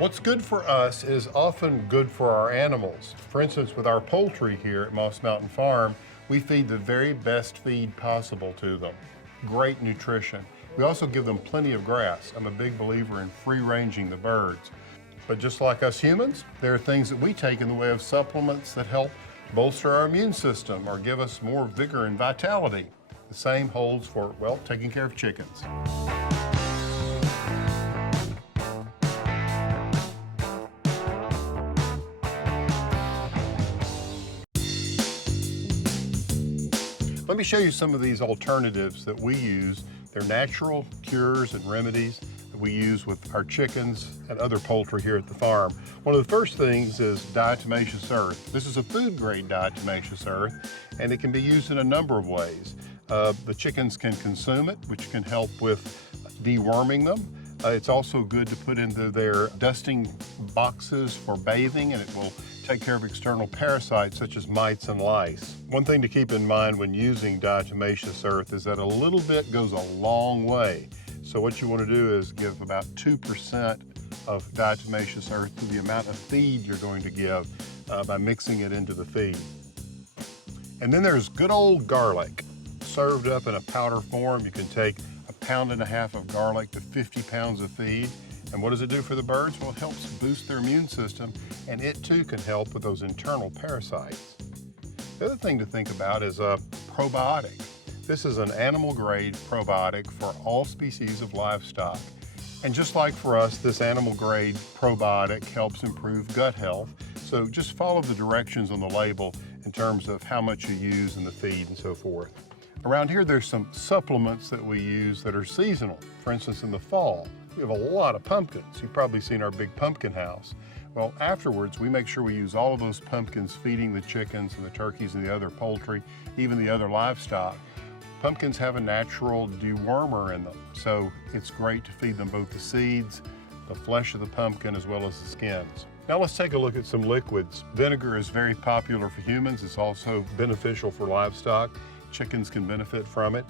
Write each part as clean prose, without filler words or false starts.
What's good for us is often good for our animals. For instance, with our poultry here at Moss Mountain Farm, we feed the very best feed possible to them. Great nutrition. We also give them plenty of grass. I'm a big believer in free-ranging the birds. But just like us humans, there are things that we take in the way of supplements that help bolster our immune system or give us more vigor and vitality. The same holds for, well, taking care of chickens. Let me show you some of these alternatives that we use. They're natural cures and remedies that we use with our chickens and other poultry here at the farm. One of the first things is diatomaceous earth. This is a food-grade diatomaceous earth, and it can be used in a number of ways. The chickens can consume it, which can help with deworming them. It's also good to put into their dusting boxes for bathing, and it will take care of external parasites such as mites and lice. One thing to keep in mind when using diatomaceous earth is that a little bit goes a long way. So what you want to do is give about 2% of diatomaceous earth to the amount of feed you're going to give by mixing it into the feed. And then there's good old garlic. Served up in a powder form, you can take 1.5 pounds of garlic to 50 pounds of feed. And what does it do for the birds? Well, it helps boost their immune system, and it too can help with those internal parasites. The other thing to think about is a probiotic. This is an animal-grade probiotic for all species of livestock. And just like for us, this animal-grade probiotic helps improve gut health. So just follow the directions on the label in terms of how much you use in the feed and so forth. Around here, there's some supplements that we use that are seasonal. For instance, in the fall, we have a lot of pumpkins. You've probably seen our big pumpkin house. Well, afterwards, we make sure we use all of those pumpkins feeding the chickens and the turkeys and the other poultry, even the other livestock. Pumpkins have a natural dewormer in them, so it's great to feed them both the seeds, the flesh of the pumpkin, as well as the skins. Now let's take a look at some liquids. Vinegar is very popular for humans. It's also beneficial for livestock. Chickens can benefit from it.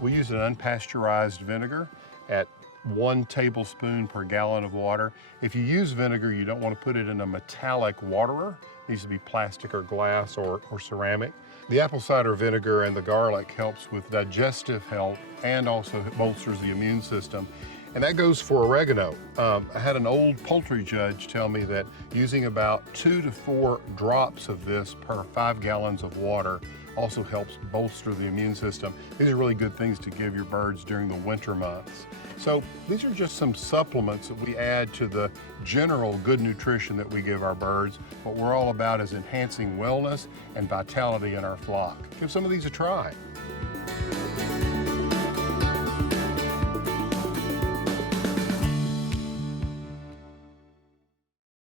We use an unpasteurized vinegar at 1 tablespoon per gallon of water. If you use vinegar, you don't want to put it in a metallic waterer. It needs to be plastic or glass or ceramic. The apple cider vinegar and the garlic helps with digestive health and also bolsters the immune system. And that goes for oregano. I had an old poultry judge tell me that using about 2 to 4 drops of this per 5 gallons of water also helps bolster the immune system. These are really good things to give your birds during the winter months. So these are just some supplements that we add to the general good nutrition that we give our birds. What we're all about is enhancing wellness and vitality in our flock. Give some of these a try.